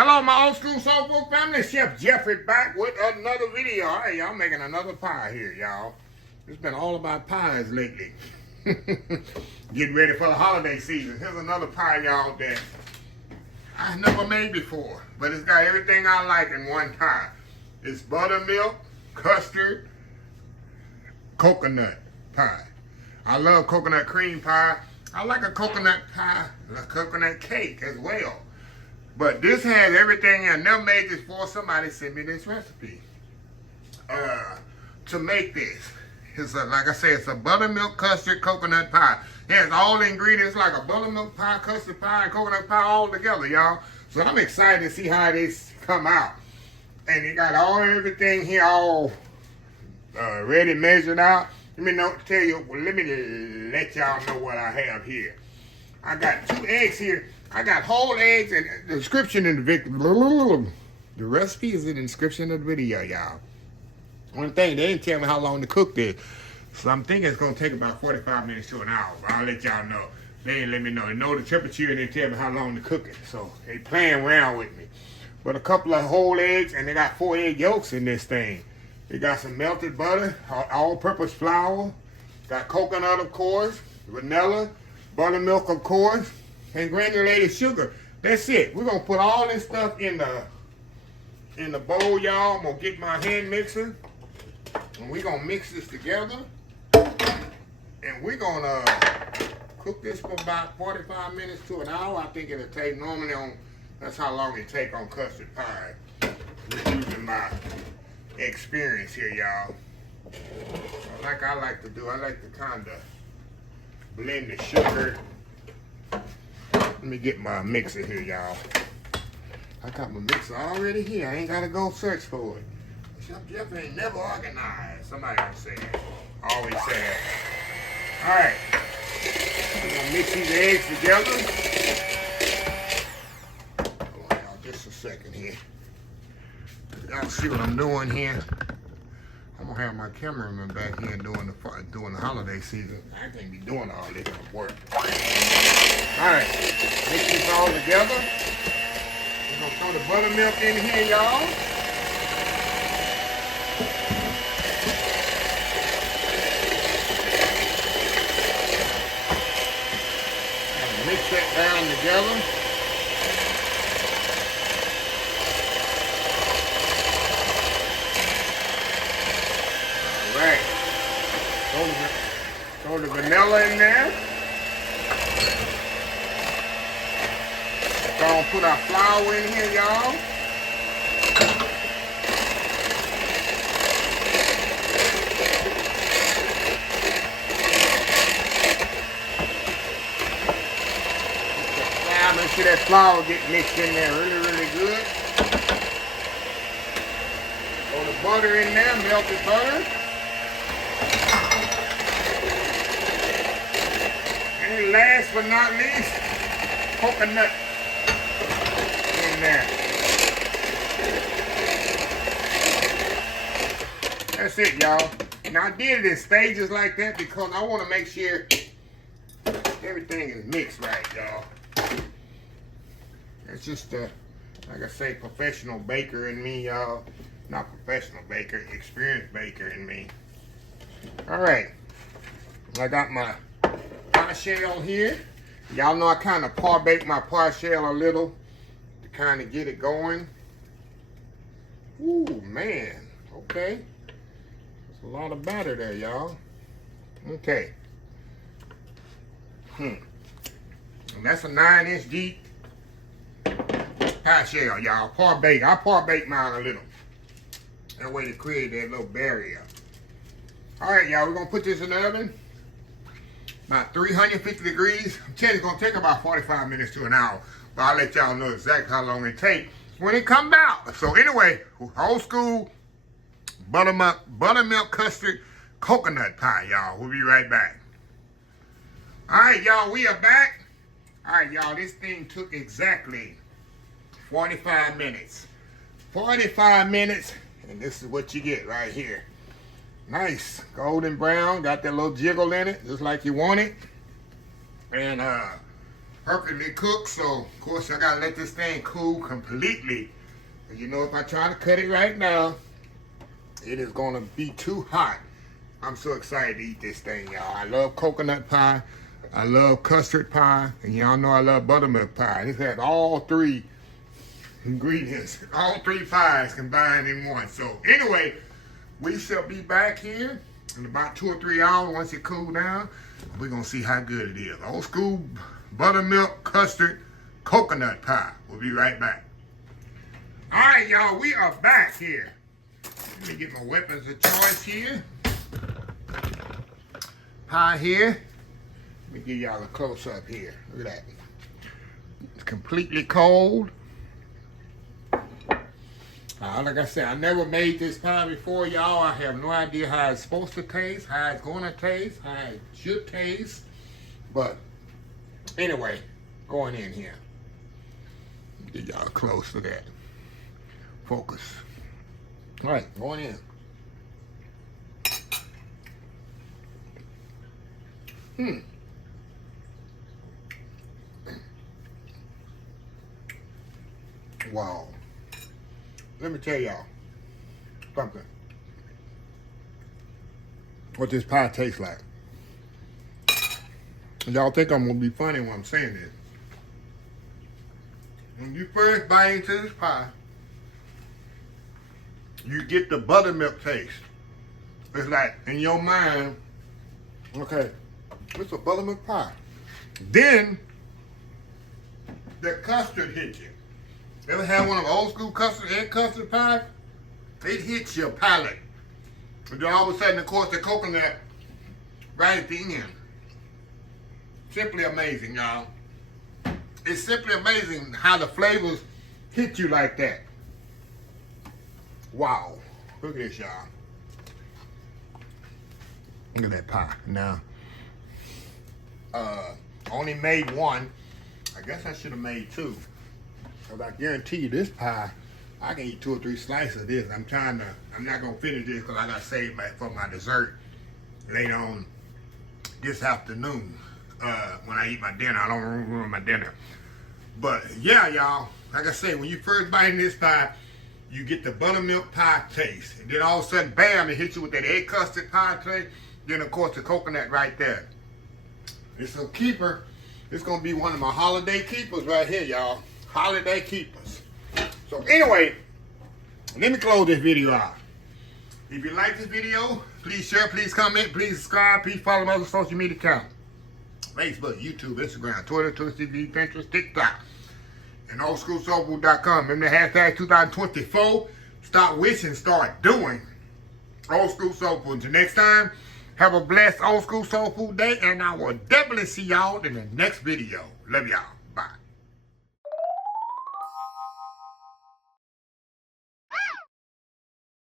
Hello, my old school soul food family. Chef Jeff is back with another video. All right, y'all, making another pie here, y'all. It's been all about pies lately. Getting ready for the holiday season. Here's another pie, y'all, that I never made before, but it's got everything I like in one pie. It's buttermilk, custard, coconut pie. I love coconut cream pie. I like a coconut pie, a coconut cake as well. But this has everything. I never made this before. Somebody sent me this recipe to make this. It's like I said, it's a buttermilk custard coconut pie. It has all the ingredients like a buttermilk pie, custard pie, and coconut pie all together, y'all. So I'm excited to see how this come out. And it got everything here all ready, measured out. Let me let y'all know what I have here. I got 2 eggs here. I got whole eggs, and the description in the video. The recipe is in the description of the video, y'all. One thing, they didn't tell me how long to cook this. So I'm thinking it's going to take about 45 minutes to an hour. But I'll let y'all know. They didn't let me know. They know the temperature and they tell me how long to cook it. So they playing around with me. But a couple of whole eggs, and they got 4 egg yolks in this thing. They got some melted butter, all-purpose flour. Got coconut, of course. Vanilla, buttermilk, of course. And granulated sugar. That's it. We're going to put all this stuff in the bowl, y'all. I'm going to get my hand mixer. And we're going to mix this together. And we're going to cook this for about 45 minutes to an hour. I think it'll take normally that's how long it take on custard pie. Just using my experience here, y'all. Like I like to do, I like to kind of blend the sugar. Let me get my mixer here, y'all. I got my mixer already here. I ain't got to go search for it. Chef Jeff ain't never organized. Somebody gonna say that. Always say that. All right. We're going to mix these eggs together. Hold on, y'all, just a second here. Y'all see what I'm doing here? I'm going to have my cameraman back here during the holiday season. I can't be doing all this work. Alright, mix this all together. We're going to throw the buttermilk in here, y'all. Mix that down together. Alright. Throw the vanilla in there. Gonna put our flour in here, y'all. Make sure that flour get mixed in there really, really good. Throw the butter in there, melted butter. And last but not least, coconut in there. That's it, y'all. Now I did it in stages like that because I want to make sure everything is mixed right, y'all. It's just like I say, professional baker in me, y'all. Not professional baker, experienced baker in me. All right, I got my pie shell here. Y'all know I kind of par-bake my pie shell a little to kind of get it going. Ooh, man, okay. There's a lot of batter there, y'all. Okay. And that's a 9-inch deep pie shell, y'all. Par-bake. I par-bake mine a little. That way to create that little barrier. Alright, y'all. We're going to put this in the oven. About 350 degrees. I'm telling you, it's going to take about 45 minutes to an hour. But I'll let y'all know exactly how long it takes when it comes out. So anyway, old school buttermilk custard coconut pie, y'all. We'll be right back. Alright, y'all. We are back. Alright, y'all. This thing took exactly 45 minutes. 45 minutes, and this is what you get right here. Nice golden brown, got that little jiggle in it, just like you want it. And perfectly cooked, so of course I gotta let this thing cool completely. And you know, if I try to cut it right now, it is gonna be too hot. I'm so excited to eat this thing, y'all. I love coconut pie, I love custard pie, and y'all know I love buttermilk pie. This has all three ingredients, all three pies combined in one. So anyway, we shall be back here in about 2 or 3 hours once it cools down. We're gonna see how good it is. Old school buttermilk custard coconut pie. We'll be right back. All right, y'all, we are back here. Let me get my weapons of choice here. Pie here. Let me give y'all a close up here. Look at that. It's completely cold. Like I said, I never made this pie before, y'all. I have no idea how it's supposed to taste, how it's going to taste, how it should taste. But anyway, going in here. Get y'all close to that. Focus. All right, going in. Wow. Let me tell y'all something. What this pie tastes like. Y'all think I'm gonna be funny when I'm saying this. When you first bite into this pie, you get the buttermilk taste. It's like in your mind, okay, it's a buttermilk pie. Then the custard hits you. Ever had one of the old school egg custard pies? It hits your palate. And then all of a sudden, of course, the coconut right at the end. Simply amazing, y'all. It's simply amazing how the flavors hit you like that. Wow. Look at this, y'all. Look at that pie. Now, only made one. I guess I should have made two. Because I guarantee you this pie, I can eat 2 or 3 slices of this. I'm not going to finish this because I got to save for my dessert later on this afternoon. When I eat my dinner, I don't ruin my dinner. But yeah, y'all, like I say, when you first bite in this pie, you get the buttermilk pie taste. And then all of a sudden, bam, it hits you with that egg custard pie taste. Then, of course, the coconut right there. It's a keeper. It's going to be one of my holiday keepers right here, y'all. Holiday keepers. So anyway, let me close this video out. If you like this video, please share, please comment, please subscribe, please follow my other social media accounts. Facebook, YouTube, Instagram, Twitter, Twitch TV, Pinterest, TikTok, and oldschoolsoulfood.com. Remember the hashtag 2024. Start wishing, start doing. Old School Soul Food. Until next time, have a blessed Old School Soul Food day, and I will definitely see y'all in the next video. Love y'all.